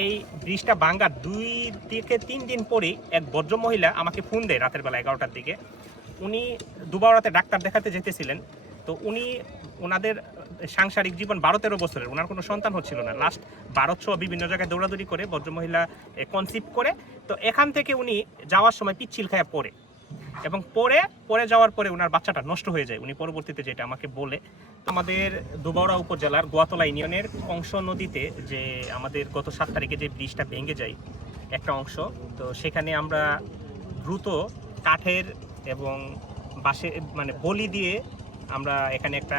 এই ব্রিজটা ভাঙ্গার 2 থেকে 3 দিন পরেই এক ভদ্রমহিলা আমাকে ফোন দেয় রাতের বেলা 11টার দিকে। উনি দুবারাতে ডাক্তার দেখাতে যেতেছিলেন। তো উনি ওনাদের সাংসারিক জীবন 12-13 বছরের, ওনার কোনো সন্তান হচ্ছিল না। লাস্ট ভারত সহ বিভিন্ন জায়গায় দৌড়াদৌড়ি করে ভদ্রমহিলা কনসিভ করে। তো এখান থেকে উনি যাওয়ার সময় পিচ্ছিল খায়া পড়ে এবং পরে যাওয়ার পরে ওনার বাচ্চাটা নষ্ট হয়ে যায়, উনি পরবর্তীতে যেটা আমাকে বলে। আমাদের দুবাউড়া উপজেলার গোয়াতলা ইউনিয়নের কংস নদীতে যে আমাদের গত 7 তারিখে যে ব্রিজটা ভেঙে যায় একটা অংশ, তো সেখানে আমরা দ্রুত কাঠের এবং বাঁশে মানে বলি দিয়ে আমরা এখানে একটা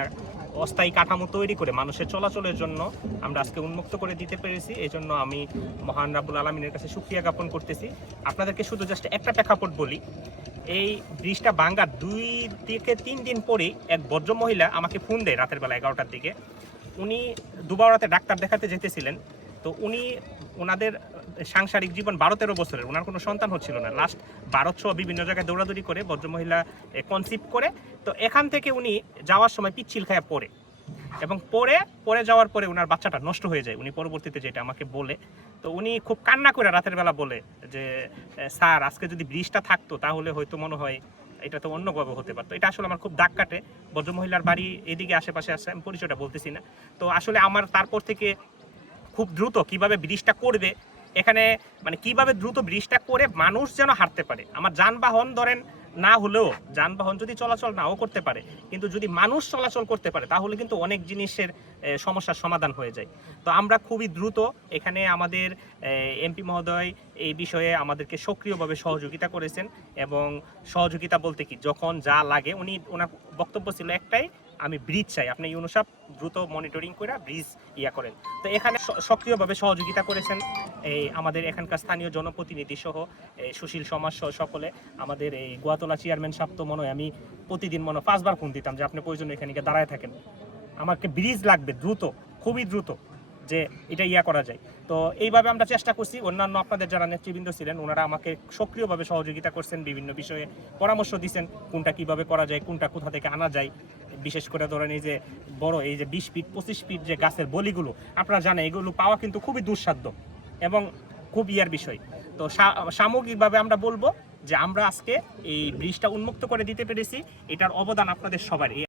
অস্থায়ী কাঠামো তৈরি করে মানুষের চলাচলের জন্য আমরা আজকে উন্মুক্ত করে দিতে পেরেছি। এই জন্য আমি মহান রাব্বুল আলামিনের কাছে শুকরিয়া জ্ঞাপন করতেছি। আপনাদেরকে শুধু জাস্ট একটা প্রেক্ষাপট বলি। এই ব্রিজটা ভাঙ্গার 2 থেকে 3 দিন পরেই এক ভদ্রমহিলা আমাকে ফোন দেয় রাতের বেলা 11টার দিকে। উনি দুবারাতে ডাক্তার দেখাতে যেতেছিলেন। তো উনি ওনাদের সাংসারিক জীবন 12-13 বছরের, ওনার কোনো সন্তান হচ্ছিল না। লাস্ট ভারত সহ বিভিন্ন জায়গায় দৌড়াদৌড়ি করে ভদ্রমহিলা কনসিভ করে। তো এখান থেকে উনি যাওয়ার সময় পিচ্ছিল খায়া পড়ে এবং পরে যাওয়ার পরে ওনার বাচ্চাটা নষ্ট হয়ে যায়, উনি পরবর্তীতে যেটা আমাকে বলে। তো উনি খুব কান্না করে রাতের বেলা বলে যে স্যার, আজকে যদি ব্রিজটা থাকতো তাহলে হয়তো মনে হয় এটা তো অন্যভাবে হতে পারতো। এটা আসলে আমার খুব দাগ কাটে। ভদ্রমহিলার বাড়ি এদিকে আশেপাশে আছে, আমি পরিচয়টা বলতেছি না। তো আসলে আমার তারপর থেকে খুব দ্রুত কিভাবে ব্রিজটা করবে এখানে, মানে কিভাবে দ্রুত ব্রিজটা করে মানুষ যেন হাঁটতে পারে। আমার যানবাহন ধরেন না হলেও, যানবাহন যদি চলাচল নাও করতে পারে, কিন্তু যদি মানুষ চলাচল করতে পারে তাহলে কিন্তু অনেক জিনিসের সমস্যার সমাধান হয়ে যায়। তো আমরা খুবই দ্রুত এখানে আমাদের এমপি মহোদয় এই বিষয়ে আমাদেরকে সক্রিয়ভাবে সহযোগিতা করেছেন। এবং সহযোগিতা বলতে কি, যখন যা লাগে ওনার বক্তব্য ছিল একটাই, আমি ব্রিজ চাই, আপনি ইউনুসাব দ্রুত মনিটরিং করে ব্রিজ করেন। তো এখানে সক্রিয়ভাবে সহযোগিতা করেছেন এই আমাদের এখানকার স্থানীয় জনপ্রতিনিধি সহ সুশীল সমাজ সহ সকলে। আমাদের এই গোয়াতলা চেয়ারম্যান সাহেব তো মনে হয় আমি প্রতিদিন 5 বার ফোন দিতাম যে আপনি প্রয়োজন এখানে দাঁড়ায় থাকেন, আমাকে ব্রিজ লাগবে দ্রুত, খুবই দ্রুত, যে এটা করা যায়। তো এইভাবে আমরা চেষ্টা করছি। অন্যান্য আপনাদের যারা নেতৃবৃন্দ ছিলেন ওনারা আমাকে সক্রিয়ভাবে সহযোগিতা করছেন, বিভিন্ন বিষয়ে পরামর্শ দিচ্ছেন কোনটা কিভাবে করা যায়, কোনটা কোথা থেকে আনা যায়। বিশেষ করে ধরেন এই যে বড় এই যে 20 ফিট 25 ফিট যে গাছের বলিগুলো, আপনারা জানেন এগুলো পাওয়া কিন্তু খুবই দুঃসাধ্য এবং খুব বিষয়। তো সামগ্রিকভাবে আমরা বলবো যে আমরা আজকে এই ব্রিজটা উন্মুক্ত করে দিতে পেরেছি, এটার অবদান আপনাদের সবার।